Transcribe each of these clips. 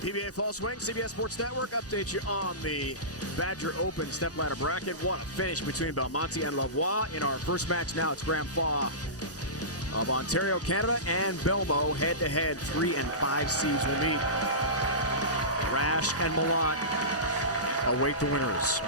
PBA Fall Swing, CBS Sports Network updates you on the Badger Open step ladder bracket. What a finish between Belmonte and Lavoie. In our first match now, it's Graham Faw of Ontario, Canada, and Belmo head-to-head. 3 and 5 seeds will meet. Rash and Malott await the winners.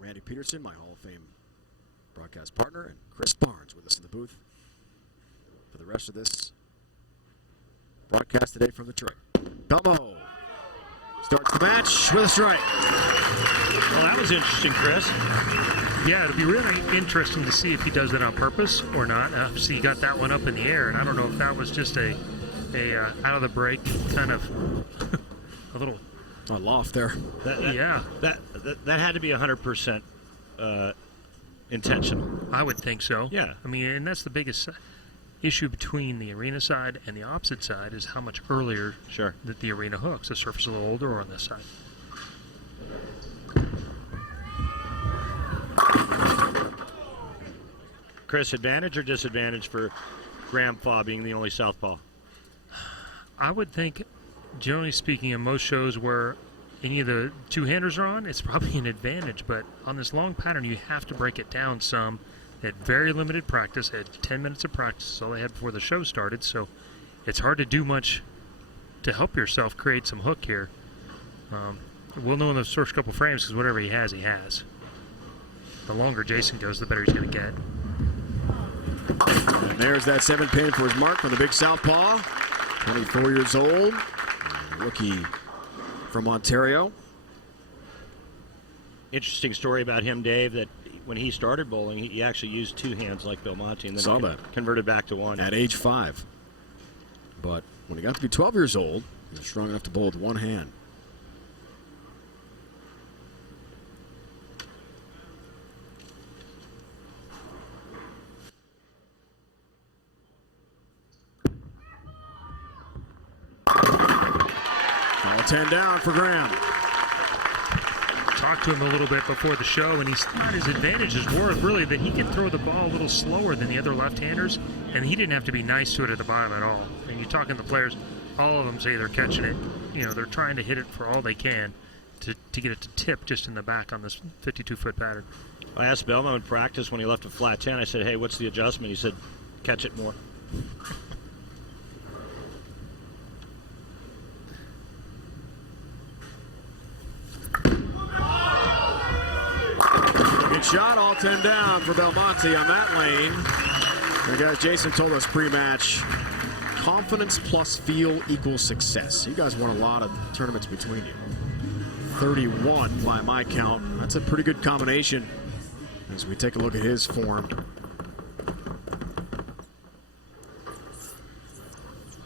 Randy Peterson, my Hall of Fame broadcast partner, and Chris Barnes with us in the booth for the rest of this broadcast today from Detroit. Belmo starts the match with a strike. Well, that was interesting, Chris. Yeah, it'll be really interesting to see if he does it on purpose or not. Obviously, he got that one up in the air, and I don't know if that was just a out of the break kind of a little. A loft there. That had to be 100% intentional. I would think so. Yeah. I mean, and that's the biggest issue between the arena side and the opposite side is how much earlier that the arena hooks. The surface is a little older on this side. Chris, advantage or disadvantage for Graham Faw being the only southpaw? I would think, generally speaking, in most shows where any of the two-handers are on, it's probably an advantage. But on this long pattern, you have to break it down some. They had very limited practice. They had 10 minutes of practice. That's all they had before the show started. So it's hard to do much to help yourself create some hook here. We'll know in the first couple frames because whatever he has, he has. The longer Jason goes, the better he's going to get. And there's that 7-pin for his mark from the big southpaw. 24 years old, rookie from Ontario. Interesting story about him, Dave, that when he started bowling, he actually used two hands like Belmonte and then converted back to one. At age 5. But when he got to be 12 years old, he was strong enough to bowl with one hand. All 10 down for Graham. Talked to him a little bit before the show, and he thought his advantages were really that he could throw the ball a little slower than the other left-handers, and he didn't have to be nice to it at the bottom at all. And you're talking to the players, all of them say they're catching it. You know, they're trying to hit it for all they can to get it to tip just in the back on this 52-foot pattern. I asked Belmo in practice when he left a flat 10, I said, hey, what's the adjustment? He said, catch it more. Good shot, all 10 down for Belmonte on that lane. And guys, Jason told us pre-match, confidence plus feel equals success. You guys won a lot of tournaments between you. 31 by my count. That's a pretty good combination as we take a look at his form.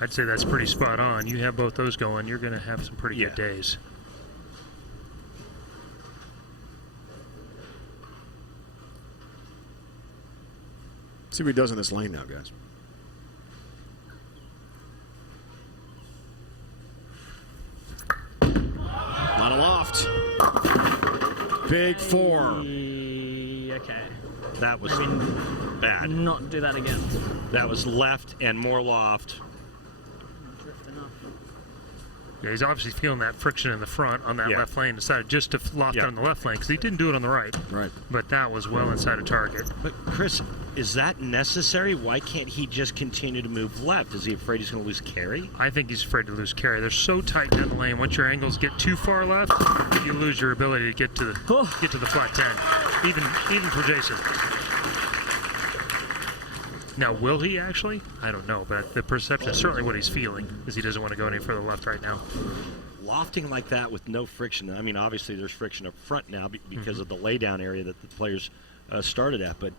I'd say that's pretty spot on. You have both those going, you're going to have some pretty good days. See what he does in this lane now, guys. Lot of loft. Big 4. Okay. That was bad. Not do that again. That was left and more loft. Drifting up. Yeah, he's obviously feeling that friction in the front on that left lane. Decided just to loft it on the left lane because he didn't do it on the right. Right. But that was well inside of target. But Chris, is that necessary? Why can't he just continue to move left? Is he afraid he's going to lose carry? I think he's afraid to lose carry. They're so tight down the lane. Once your angles get too far left, you lose your ability to get to the flat 10. Even for Jason. Now, will he actually? I don't know, but the perception is certainly what he's feeling is he doesn't want to go any further left right now. Lofting like that with no friction. I mean, obviously there's friction up front now because of the laydown area that the players started at, but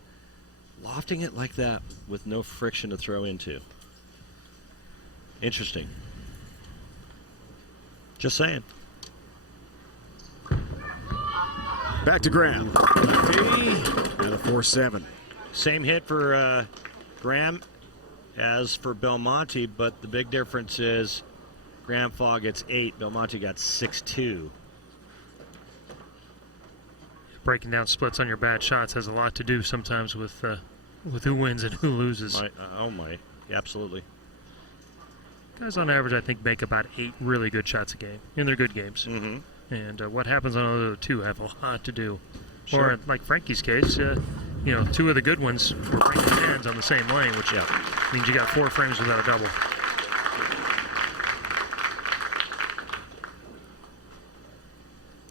lofting it like that with no friction to throw into. Interesting. Just saying. Back to Graham. And a 4-7. Same hit for Graham as for Belmonte, but the big difference is Graham Fall gets 8, Belmonte got 6-2. Breaking down splits on your bad shots has a lot to do sometimes with who wins and who loses. Oh my, absolutely. Guys on average, I think, make about 8 really good shots a game, and they're good games. Mm-hmm. And what happens on the other 2 have a lot to do. Sure. Or like Frankie's case, 2 of the good ones were ranked 10s on the same lane, which means you got 4 frames without a double.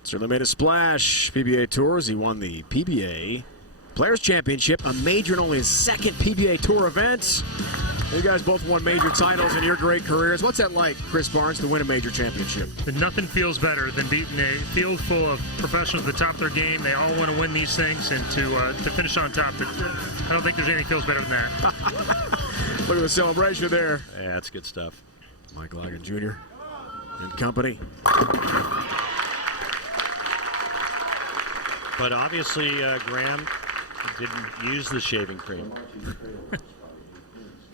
Certainly made a splash. PBA Tours. He won the PBA Players Championship, a major and only his second PBA Tour event. You guys both won major titles in your great careers. What's that like, Chris Barnes, to win a major championship? Nothing feels better than beating a field full of professionals at the top of their game. They all want to win these things, and to finish on top, I don't think there's anything feels better than that. Look at the celebration there. Yeah, that's good stuff. Mike Logan Jr. and company. But obviously, Graham didn't use the shaving cream.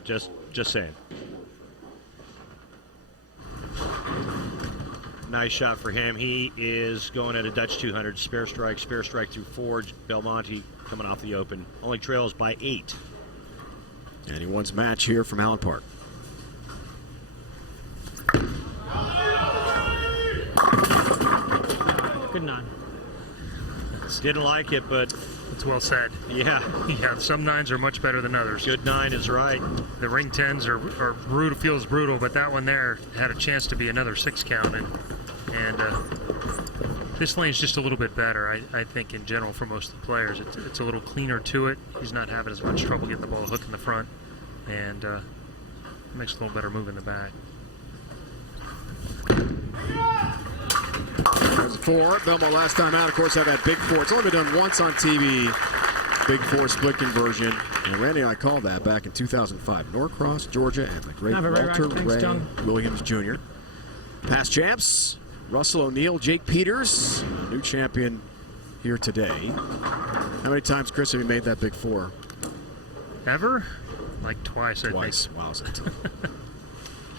Just saying. Nice shot for him. He is going at a Dutch 200, spare strike through 4. Belmonte coming off the open. Only trails by 8. And he wins match here from Allen Park. Good 9. Didn't like it, but It's well said. yeah, Some 9s are much better than others. good 9 is right. The ring 10s are brutal, feels brutal, but that one there had a chance to be another 6 count, and this lane's just a little bit better, I think, in general for most of the players. It's a little cleaner to it. He's not having as much trouble getting the ball hooked in the front, and makes a little better move in the back. There's a 4. Belmo last time out, of course, had that big 4. It's only been done once on TV. Big 4 split conversion. And Randy and I called that back in 2005. Norcross, Georgia, and the great Have a Ray Walter Rack. Thanks, Ray John. Williams Jr. Past champs, Russell O'Neill, Jake Peters, a new champion here today. How many times, Chris, have you made that big 4? Ever? Like twice, I think. Twice. Wow, is that tough?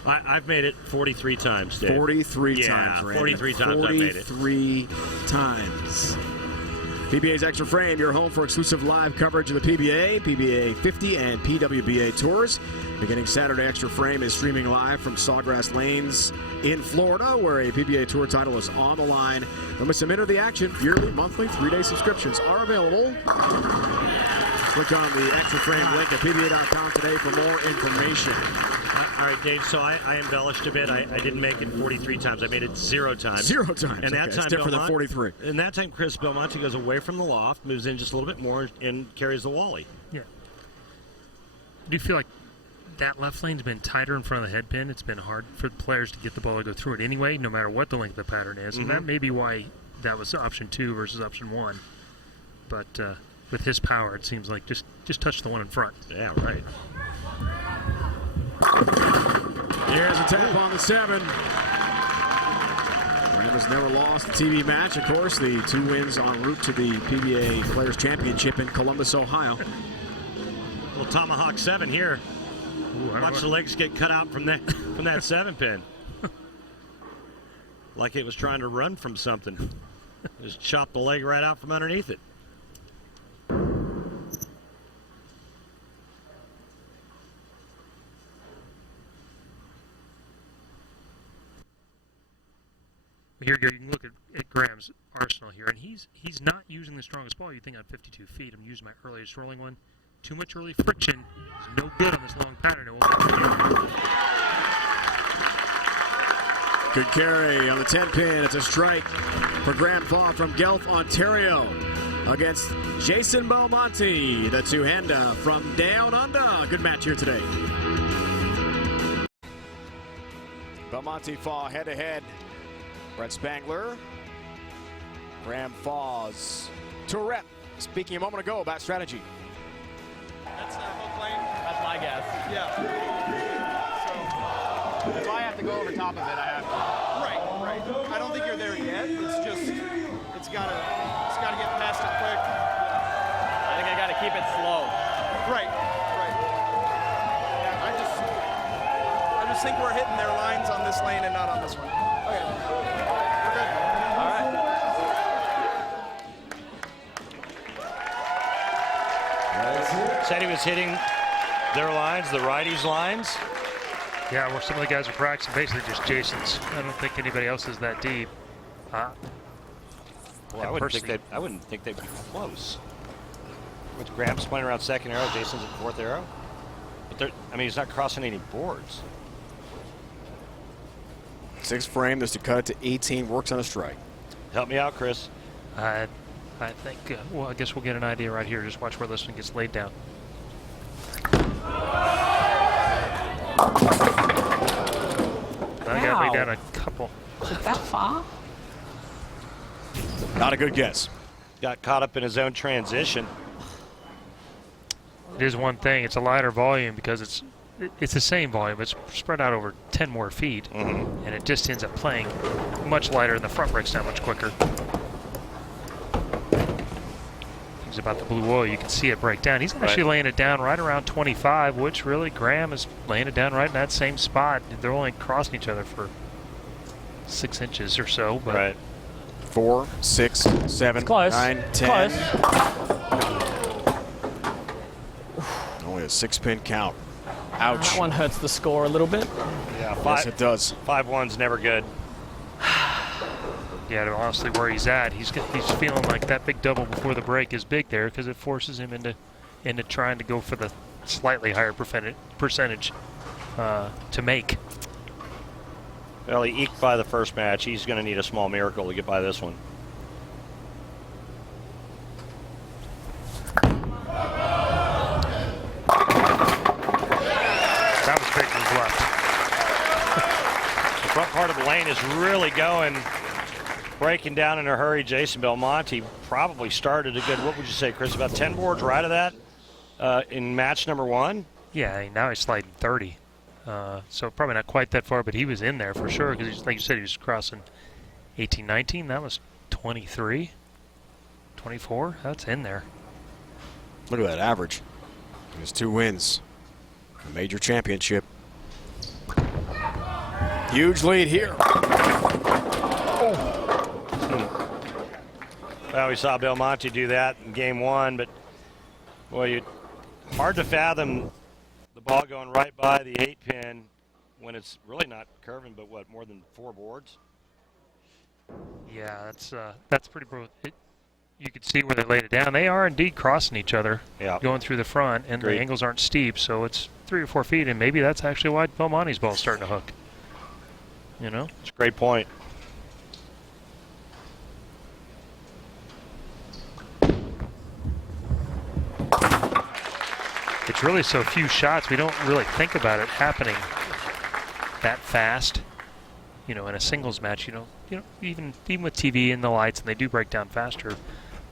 I've made it 43 times, Dave. 43 Yeah, times, Randy. 43 times I've made it. 43 times. PBA's Extra Frame, your home for exclusive live coverage of the PBA, PBA 50, and PWBA tours. Beginning Saturday, Extra Frame is streaming live from Sawgrass Lanes in Florida, where a PBA Tour title is on the line. Don't miss a minute of the action. Yearly, monthly, 3-day subscriptions are available. Click on the Extra Frame link at PBA.com today for more information. All right, Dave, so I embellished a bit. I didn't make it 43 times. I made it 0 times. 0 times. And that Okay, time, it's different than 43. And that time, Chris Belmonte goes away from the loft, moves in just a little bit more, and carries the Wally. Yeah. Do you feel like that left lane's been tighter in front of the head pin? It's been hard for the players to get the ball to go through it anyway, no matter what the length of the pattern is. And that may be why that was option 2 versus option 1. But with his power, it seems like just touch the one in front. Yeah, right. Here's a tap on the 7. Graham has never lost a TV match. Of course, the 2 wins en route to the PBA Players Championship in Columbus, Ohio. Little tomahawk 7 here. Ooh, Watch the legs get cut out from that 7 pin. Like it was trying to run from something. Just chop the leg right out from underneath it. Here you can look at Graham's arsenal here, and he's not using the strongest ball you think on 52 feet. I'm using my earliest rolling one. Too much early friction is no good on this long pattern. It won't get Good carry on the 10 pin. It's a strike for Graham Fall from Guelph, Ontario, against Jason Belmonte, the 2-hander from Down Under. Good match here today. Belmonte Fall head-to-head. Brett Spangler, Graham Falls, Tourette, speaking a moment ago about strategy. That's not hook lane? That's my guess. Yeah. If I have to go over top of it, I have to. Right. I don't think you're there yet. It's just, it's gotta get past it quick. I think I got to keep it slow. Right. Yeah, just think we're hitting their lines on this lane and not on this one. Okay. We're good. All right. Said he was hitting their lines, the righties' lines. Yeah, where some of the guys are practicing, basically just Jason's. I don't think anybody else is that deep. Well, I wouldn't think they'd be close. With Graham's playing around second arrow, Jason's at fourth arrow. But I mean, he's not crossing any boards. 6th frame, this to cut it to 18, works on a strike. Help me out, Chris. I think, well, I guess we'll get an idea right here. Just watch where this one gets laid down. I got laid down a couple. Is it that far? Not a good guess. Got caught up in his own transition. It is one thing. It's a lighter volume because it's the same volume. It's spread out over 10 more feet, and it just ends up playing much lighter, and the front breaks down much quicker. Things about the blue oil, you can see it break down. He's actually laying it down right around 25, which really Graham is laying it down right in that same spot. They're only crossing each other for 6 inches or so. But 4, 6, 7, It's close. 9, 10. Close. Only a 6-pin count. Ouch. That one hurts the score a little bit. Yeah, Yes, it does. 5-1's never good. yeah, honestly, where he's at, he's feeling like that big double before the break is big there because it forces him into trying to go for the slightly higher percentage to make. Well, he eked by the first match. He's going to need a small miracle to get by this one. That was straight to his left. The front part of the lane is really going, breaking down in a hurry. Jason Belmonte probably started a good, what would you say, Chris, about 10 boards right of that in match number 1? Yeah, now he's sliding 30. So probably not quite that far, but he was in there for sure because, like you said, he was crossing 18, 19. That was 23, 24. That's in there. Look at that average. His 2 wins. A major championship. Huge lead here. Well, we saw Belmonte do that in game 1, but boy, hard to fathom the ball going right by the 8-pin when it's really not curving, but what, more than 4 boards? Yeah, that's pretty brutal. You could see where they laid it down. They are indeed crossing each other, going through the front, and the angles aren't steep, so it's 3 or 4 feet, and maybe that's actually why Belmonte's ball's starting to hook. You know? It's a great point. It's really so few shots, we don't really think about it happening that fast. You know, in a singles match, you know, even with TV and the lights, and they do break down faster.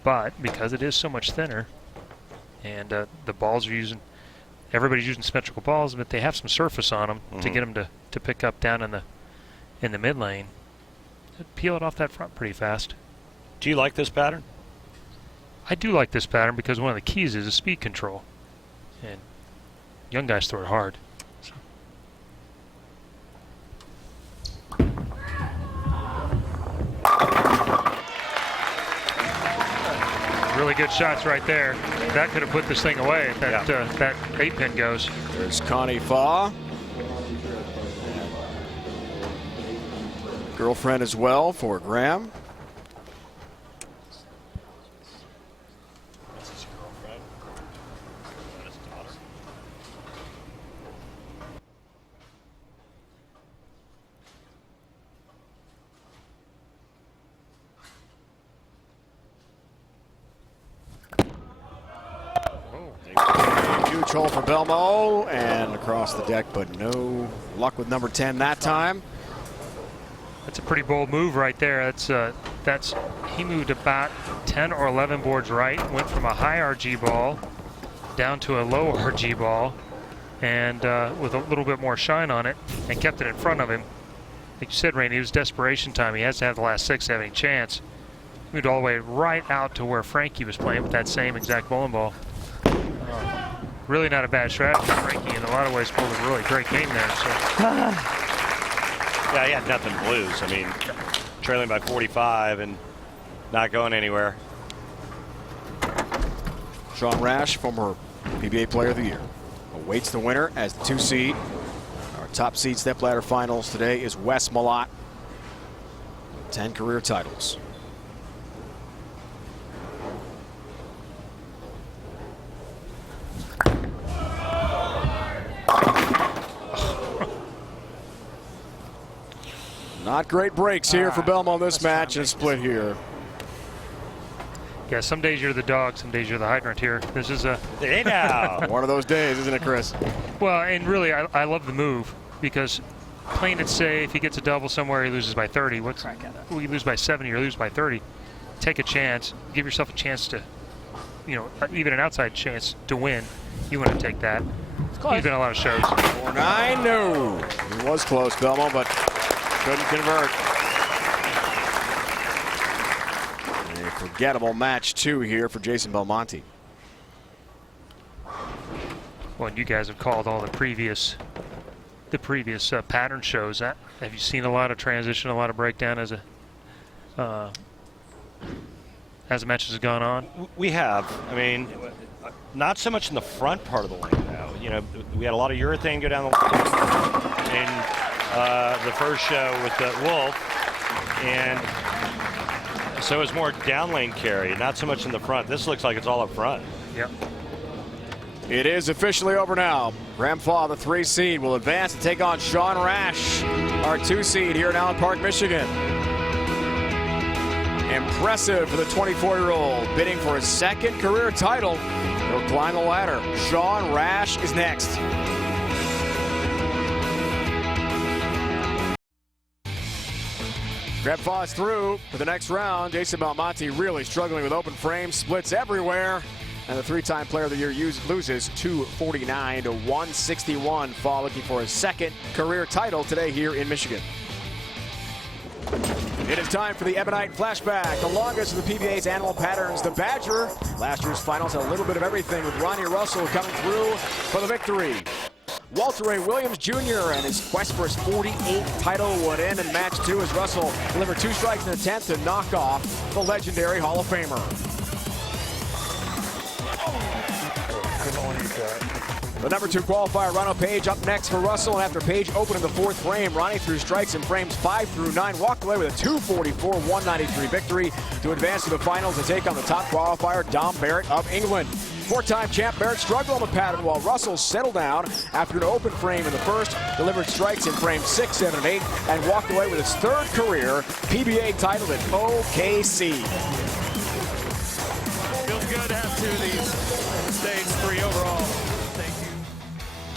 But because it is so much thinner, and the balls are everybody's using symmetrical balls, but they have some surface on them to get them to pick up down in the mid lane. Peel it off that front pretty fast. Do you like this pattern? I do like this pattern because one of the keys is speed control, and young guys throw it hard. So. Really good shots right there. That could have put this thing away if that 8-pin goes. There's Connie Faw. Girlfriend as well for Graham. Huge hole for Belmo and across the deck, but no luck with number 10 that time. That's a pretty bold move right there. That's he moved about 10 or 11 boards right, went from a high RG ball down to a low RG ball, and with a little bit more shine on it, and kept it in front of him. Like you said, Rainey, it was desperation time. He has to have the last 6 to have any chance. Moved all the way right out to where Frankie was playing with that same exact bowling ball. really not a bad strategy. Frankie, in a lot of ways, pulled a really great game there. So. Yeah, he had nothing to lose. I mean, trailing by 45 and not going anywhere. Sean Rash, former PBA Player of the Year, awaits the winner as the 2 seed. Our top seed stepladder finals today is Wes Malott. 10 career titles. Not great breaks here for Belmont this match, and split here. Yeah, some days you're the dog, some days you're the hydrant here. This is a Hey now. One of those days, isn't it, Chris? well, and really, I love the move because playing it safe, he gets a double somewhere, he loses by 30. What's we lose by 70 or lose by 30? Take a chance, give yourself a chance to, you know, even an outside chance to win. You want to take that. He's been a lot of shows. 4-9, no. It was close, Belmont, but couldn't convert. A forgettable match 2 here for Jason Belmonte. Well, and you guys have called all the previous pattern shows. Have you seen a lot of transition, a lot of breakdown as the match has gone on? We have. I mean, not so much in the front part of the lane now. You know, we had a lot of urethane go down the lane in the first show with Wolf, and so it's more down lane carry, not so much in the front. This looks like it's all up front. Yep. It is officially over now. Graham Faw, the 3 seed, will advance to take on Sean Rash, our 2 seed here in Allen Park, Michigan. Impressive for the 24-year-old, bidding for his 2nd career title. He'll climb the ladder. Sean Rash is next. Graham Faw is through for the next round. Jason Belmonte really struggling with open frames, splits everywhere. And the 3-time Player of the Year loses 249 to 161. Faw looking for his 2nd career title today here in Michigan. It is time for the Ebonite Flashback, the longest of the PBA's annual patterns. The Badger, last year's finals, had a little bit of everything with Ronnie Russell coming through for the victory. Walter Ray Williams Jr. and his quest for his 48th title would end in match 2 as Russell delivered 2 strikes in an attempt to knock off the legendary Hall of Famer. The number 2 qualifier, Ronald Page, up next for Russell. And after Page opened in the 4th frame, Ronnie threw strikes in frames 5 through 9, walked away with a 244-193 victory to advance to the finals and take on the top qualifier, Dom Barrett of England. 4-time champ Barrett struggled on the pattern while Russell settled down after an open frame in the first, delivered strikes in frames 6, 7, and 8, and walked away with his 3rd career PBA title at OKC. Feels good to have 2 of these. Stage 3 overall. Thank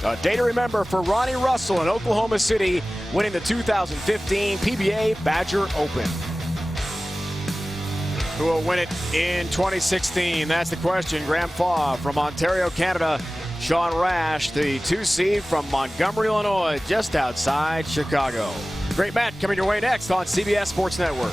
you. A day to remember for Ronnie Russell in Oklahoma City, winning the 2015 PBA Badger Open. Who will win it in 2016? That's the question. Graham Faw from Ontario, Canada. Sean Rash, the 2 seed from Montgomery, Illinois, just outside Chicago. Great match coming your way next on CBS Sports Network.